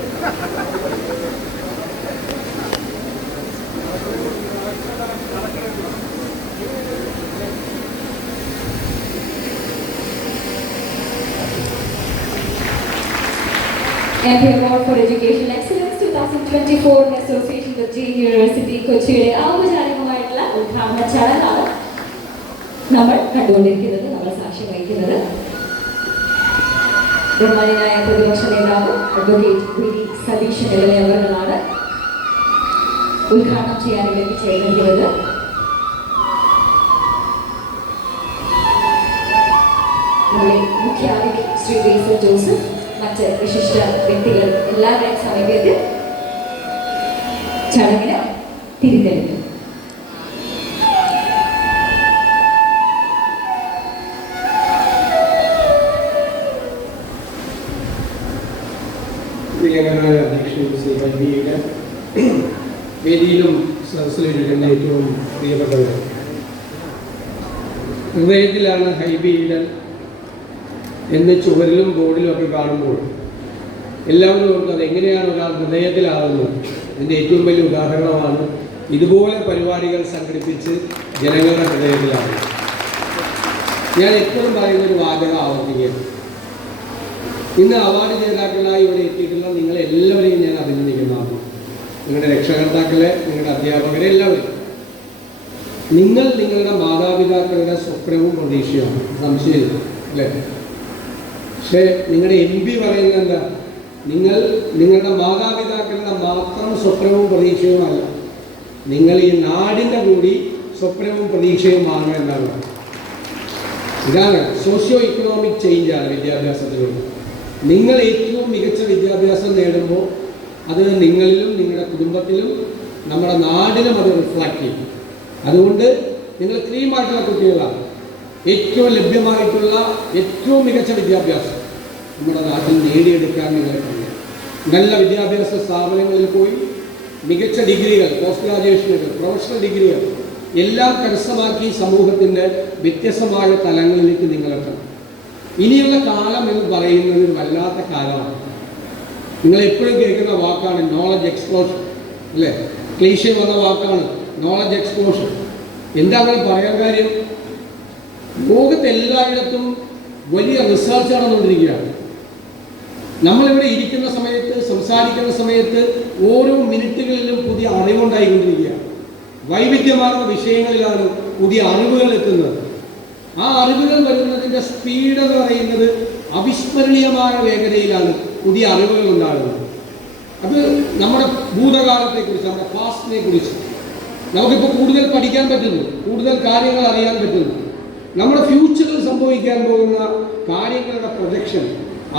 MP Award for Educational Excellence 2024 in association with J University കൊച്ചിയുടെ ഔപചാരികമായിട്ടുള്ള ഉദ്ഘാടന ചടങ്ങാണ് നമ്മൾ കണ്ടുകൊണ്ടിരിക്കുന്നത്, നമ്മൾ സാക്ഷി വഹിക്കുന്നത്. ബഹുമാന്യനായ പ്രതിപക്ഷ നേതാവ് അഡ്വക്കേറ്റ് വി ഡി സതീശൻ എന്നിവരാണ് ഉദ്ഘാടനം ചെയ്യാനായി ചേർന്നിരിക്കുന്നത്. നമ്മുടെ മുഖ്യാതിഥി ശ്രീ ബേസിൽ ജോസഫ്, മറ്റ് വിശിഷ്ട വ്യക്തികൾ എല്ലാവരുടെയും സമീപത്തിൽ ചടങ്ങിന് തിരിതെളിക്കും. പ്രിയങ്കരനായ അധ്യക്ഷൻ ശ്രീ വൈദികരുടെ വേദിയിലും സദസ്സിലിരിക്കുന്ന ഏറ്റവും പ്രിയപ്പെട്ടവർ, ഹൃദയത്തിലാണ് ഹൈബി ഈഡൻ എന്ന് ചുവരിലും ബോർഡിലും ഒക്കെ കാണുമ്പോൾ എല്ലാവരും ഓർക്കും അത് എങ്ങനെയാണ് ഒരാൾ ഹൃദയത്തിലാവുന്നത്. ഇതിൻ്റെ ഏറ്റവും വലിയ ഉദാഹരണമാണ് ഇതുപോലെ പരിപാടികൾ സംഘടിപ്പിച്ച് ജനങ്ങളുടെ ഹൃദയത്തിലാവുന്നത്. ഞാൻ എപ്പോഴും പറയുന്നൊരു വാചകം ആവർത്തിക്കുകയാണ്. ഇന്ന് അവാർഡ് ജേതാക്കളായി ഇവിടെ എത്തിയിട്ടുള്ള നിങ്ങളെല്ലാവരെയും ഞാൻ അഭിനന്ദിക്കുന്നതാണ്. നിങ്ങളുടെ രക്ഷകർത്താക്കളെ, നിങ്ങളുടെ അധ്യാപകരെ, എല്ലാവരും. നിങ്ങൾ നിങ്ങളുടെ മാതാപിതാക്കളുടെ സ്വപ്നവും പ്രതീക്ഷയാണ്, സംശയമില്ല അല്ലേ? പക്ഷേ നിങ്ങളുടെ MP പറയുന്നത് എന്താ? നിങ്ങൾ നിങ്ങളുടെ മാതാപിതാക്കളുടെ മാത്രം സ്വപ്നവും പ്രതീക്ഷയുമല്ല, നിങ്ങൾ ഈ നാടിൻ്റെ കൂടി സ്വപ്നവും പ്രതീക്ഷയുമാണ് എന്നാണ്. ഇതാണ് സോഷ്യോ ഇക്കണോമിക് ചേഞ്ചാണ് വിദ്യാഭ്യാസത്തിലൂടെ. നിങ്ങൾ ഏറ്റവും മികച്ച വിദ്യാഭ്യാസം നേടുമ്പോൾ അത് നിങ്ങളിലും നിങ്ങളുടെ കുടുംബത്തിലും നമ്മുടെ നാടിനും അത് റിഫ്ലക്റ്റ് ചെയ്യും. അതുകൊണ്ട് നിങ്ങൾ ക്രീമായിട്ടുള്ള കുട്ടികളാണ്. ഏറ്റവും ലഭ്യമായിട്ടുള്ള ഏറ്റവും മികച്ച വിദ്യാഭ്യാസം നമ്മുടെ നാട്ടിൽ നേടിയെടുക്കാൻ നിങ്ങൾക്ക് കഴിയും. നല്ല വിദ്യാഭ്യാസ സ്ഥാപനങ്ങളിൽ പോയി മികച്ച ഡിഗ്രികൾ, പോസ്റ്റ് ഗ്രാജുവേഷനുകൾ, പ്രൊഫഷണൽ ഡിഗ്രികൾ എല്ലാം കരസ്ഥമാക്കി സമൂഹത്തിൻ്റെ വ്യത്യസ്തമായ തലങ്ങളിലേക്ക് നിങ്ങളെത്തണം. ഇനിയുള്ള കാലം എന്ന് പറയുന്നത് വല്ലാത്ത കാലമാണ്. നിങ്ങളെപ്പോഴും കേൾക്കുന്ന വാക്കാണ് നോളജ് എക്സ്പ്ലോഷൻ അല്ലേ? ക്ലീഷേ വന്ന വാക്കാണ് നോളജ് എക്സ്പ്ലോഷൻ. എന്താ അങ്ങനെ പറയാൻ കാര്യം? ലോകത്ത് എല്ലായിടത്തും വലിയ റിസർച്ച് നടന്നുകൊണ്ടിരിക്കുകയാണ്. നമ്മളിവിടെ ഇരിക്കുന്ന സമയത്ത്, സംസാരിക്കുന്ന സമയത്ത് ഓരോ മിനിറ്റുകളിലും പുതിയ അറിവുണ്ടായിക്കൊണ്ടിരിക്കുകയാണ്. വൈവിധ്യമാർന്ന വിഷയങ്ങളിലാണ് പുതിയ അറിവുകൾ എത്തുന്നത്. ആ അറിവുകൾ വരുന്നതിൻ്റെ സ്പീഡ് എന്ന് പറയുന്നത് അവിസ്മരണീയമായ വേഗതയിലാണ് പുതിയ അറിവുകൾ ഉണ്ടാകുന്നത്. അത് നമ്മുടെ ഭൂതകാലത്തെക്കുറിച്ച്, നമ്മുടെ പാസ്റ്റിനെ കുറിച്ച് നമുക്കിപ്പോൾ കൂടുതൽ പഠിക്കാൻ പറ്റുന്നു, കൂടുതൽ കാര്യങ്ങൾ അറിയാൻ പറ്റുന്നു. നമ്മുടെ ഫ്യൂച്ചറിൽ സംഭവിക്കാൻ പോകുന്ന കാര്യങ്ങളുടെ പ്രൊജക്ഷൻ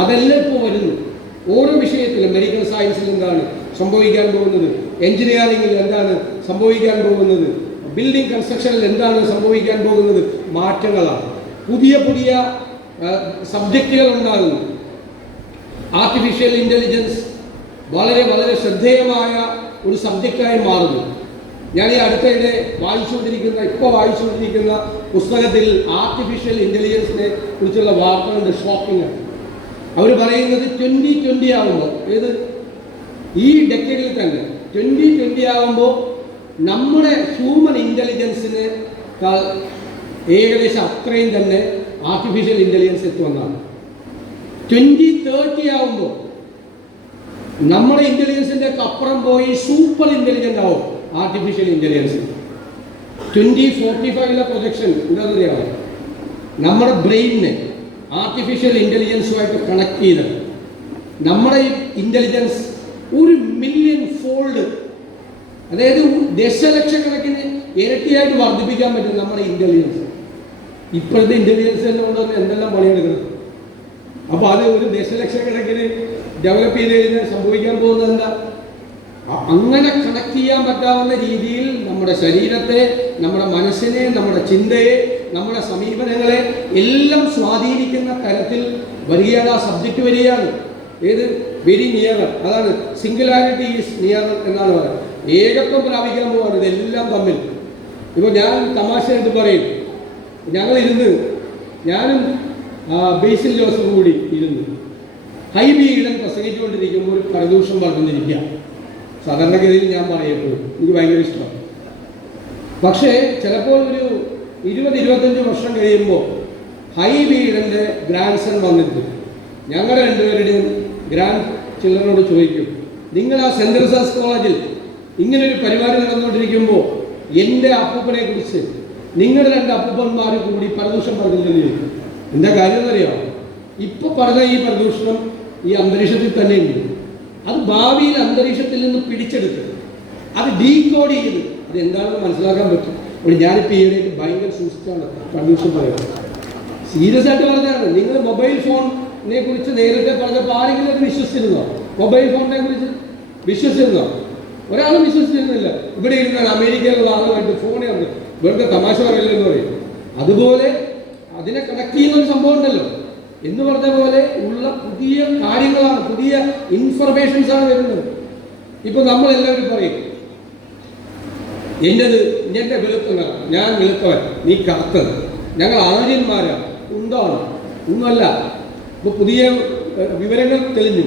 അതെല്ലാം ഇപ്പോൾ വരുന്നു. ഓരോ വിഷയത്തിലും മെഡിക്കൽ സയൻസിൽ എന്താണ് സംഭവിക്കാൻ പോകുന്നത്, എഞ്ചിനീയറിംഗിൽ എന്താണ് സംഭവിക്കാൻ പോകുന്നത്, ബിൽഡിംഗ് കൺസ്ട്രക്ഷനിൽ എന്താണ് സംഭവിക്കാൻ പോകുന്നത്, മാറ്റങ്ങളാണ്. പുതിയ പുതിയ സബ്ജക്റ്റുകൾ ഉണ്ടാകുന്നു. ആർട്ടിഫിഷ്യൽ ഇൻ്റലിജൻസ് വളരെ വളരെ ശ്രദ്ധേയമായ ഒരു സബ്ജക്റ്റായി മാറുന്നു. ഞാൻ ഈ അടുത്തിടെ ഇപ്പോൾ വായിച്ചുകൊണ്ടിരിക്കുന്ന പുസ്തകത്തിൽ ആർട്ടിഫിഷ്യൽ ഇൻ്റലിജൻസിനെ കുറിച്ചുള്ള വാർത്തകളുണ്ട്. ഷോക്കിംഗ്. അവർ പറയുന്നത് 2020 ആകുമ്പോൾ, ഏത് ഈ ഡെക്കേഡിൽ തന്നെ 2020 ആകുമ്പോൾ നമ്മുടെ ഹ്യൂമൻ ഇൻ്റലിജൻസിന് ഏകദേശം അത്രയും തന്നെ ആർട്ടിഫിഷ്യൽ ഇൻ്റലിജൻസ് എത്തുമെന്നാണ്. 2030 ആകുമ്പോൾ നമ്മുടെ ഇൻ്റലിജൻസിൻ്റെ അപ്പുറം പോയി സൂപ്പർ ഇൻ്റലിജൻ്റ് ആവും ആർട്ടിഫിഷ്യൽ ഇൻ്റലിജൻസ്. 2045 പ്രൊജക്ഷൻ എന്താണെന്നറിയാമോ? നമ്മുടെ ബ്രെയിനിനെ ആർട്ടിഫിഷ്യൽ ഇൻ്റലിജൻസുമായിട്ട് കണക്ട് ചെയ്ത് നമ്മുടെ ഇൻ്റലിജൻസ് 1,000,000 ഫോൾഡ്, അതായത് ദശലക്ഷക്കണക്കിന് ഇരട്ടിയായിട്ട് വർദ്ധിപ്പിക്കാൻ പറ്റും നമ്മുടെ ഇൻ്റലിജൻസ്. ഇപ്പോഴത്തെ ഇൻ്റലിജൻസ് തന്നെ കൊണ്ടുവന്ന് എന്തെല്ലാം പണിയെടുക്കണം. അപ്പോൾ അത് ഒരു ദശലക്ഷക്കണക്കിന് ഡെവലപ്പ് ചെയ്ത് കഴിഞ്ഞാൽ സംഭവിക്കാൻ പോകുന്നത് എന്താ? അങ്ങനെ കണക്ട് ചെയ്യാൻ പറ്റാവുന്ന രീതിയിൽ നമ്മുടെ ശരീരത്തെ, നമ്മുടെ മനസ്സിനെ, നമ്മുടെ ചിന്തയെ, നമ്മുടെ സമീപനങ്ങളെ എല്ലാം സ്വാധീനിക്കുന്ന തരത്തിൽ വരികയാണ്. ആ സബ്ജക്റ്റ് വരികയാണ്. ഏത്? Very near. അതാണ് സിംഗുലാരിറ്റി ഈസ് നിയർ എന്നാണ് പറയുന്നത്. ഏകത്വം പ്രാപിക്കാൻ പോവാണ് ഇതെല്ലാം തമ്മിൽ. ഇപ്പോൾ ഞാൻ തമാശയായിട്ട് പറയും, ഞാനും ബേസിൽ ജോസഫ് കൂടി ഇരുന്ന് ഹൈബി ഈഡൻ പ്രസംഗിച്ചുകൊണ്ടിരിക്കുമ്പോൾ ഒരു പരദൂഷണം പറഞ്ഞിരിക്കുക. സാധാരണഗതിയിൽ ഞാൻ പറയപ്പോൾ എനിക്ക് ഭയങ്കര ഇഷ്ടമാണ്. പക്ഷേ ചിലപ്പോൾ ഒരു 20-25 വർഷം കഴിയുമ്പോൾ ഹൈ വീടിൻ്റെ ഗ്രാൻഡ് സൺ വന്നിട്ട് ഞങ്ങളുടെ രണ്ടുപേരുടെയും ഗ്രാൻഡ് ചിൽഡ്രനോട് ചോദിക്കും, നിങ്ങൾ ആ സെൻറ് തെരേസാസ് കോളേജിൽ ഇങ്ങനൊരു പരിപാടി നടന്നുകൊണ്ടിരിക്കുമ്പോൾ എൻ്റെ അപ്പൂപ്പനെ കുറിച്ച് നിങ്ങളുടെ 2 അപ്പൂപ്പന്മാർ കൂടി പരദൂഷണം പറഞ്ഞില്ലെന്ന് ചോദിക്കും. എന്താ കാര്യം എന്നറിയാമോ? ഇപ്പോൾ പറഞ്ഞ ഈ പരദൂഷണം ഈ അന്തരീക്ഷത്തിൽ തന്നെ ഉണ്ട്. അത് ഭാവിയിൽ അന്തരീക്ഷത്തിൽ നിന്ന് പിടിച്ചെടുത്ത് അത് ഡീകോഡ് ചെയ്ത് അത് എന്താണെന്ന് മനസ്സിലാക്കാൻ പറ്റും. അപ്പോൾ ഞാനിപ്പോൾ ഈയിടെ ഭയങ്കര സൂക്ഷിച്ചാണ് പരദൂഷണം പറയുന്നത്. സീരിയസ് ആയിട്ട് പറഞ്ഞാണ്. നിങ്ങൾ മൊബൈൽ ഫോണിനെ കുറിച്ച് നേരത്തെ പറഞ്ഞപ്പോൾ ആരെങ്കിലും അത് വിശ്വസിച്ചിരുന്നോ? മൊബൈൽ ഫോണിനെ കുറിച്ച് വിശ്വസിച്ചിരുന്നോ? ഒരാളും വിശ്വസിച്ചിരുന്നില്ല. ഇവിടെ ഇരുന്നാൽ അമേരിക്കയിലുള്ള ആളുമായിട്ട് ഫോണേ ഉണ്ട്, വെറുതെ തമാശ പറയില്ലെന്ന് പറയും. അതുപോലെ അതിനെ കണക്ട് ചെയ്യുന്ന ഒരു സംഭവം ഉണ്ടല്ലോ എന്ന് പറഞ്ഞ പോലെ ഉള്ള പുതിയ കാര്യങ്ങളാണ്, പുതിയ ഇൻഫർമേഷൻസ് ആണ് വരുന്നത്. ഇപ്പൊ നമ്മളെല്ലാവരും പറയും എൻ്റെ വെളുത്ത നിറം, ഞാൻ വെളുത്തവൻ, നീ കറുത്തത്, ഞങ്ങൾ ആര്യന്മാരാണ്, ഉണ്ടോ? ഒന്നുമല്ല. ഇപ്പൊ പുതിയ വിവരങ്ങൾ തെളിഞ്ഞു.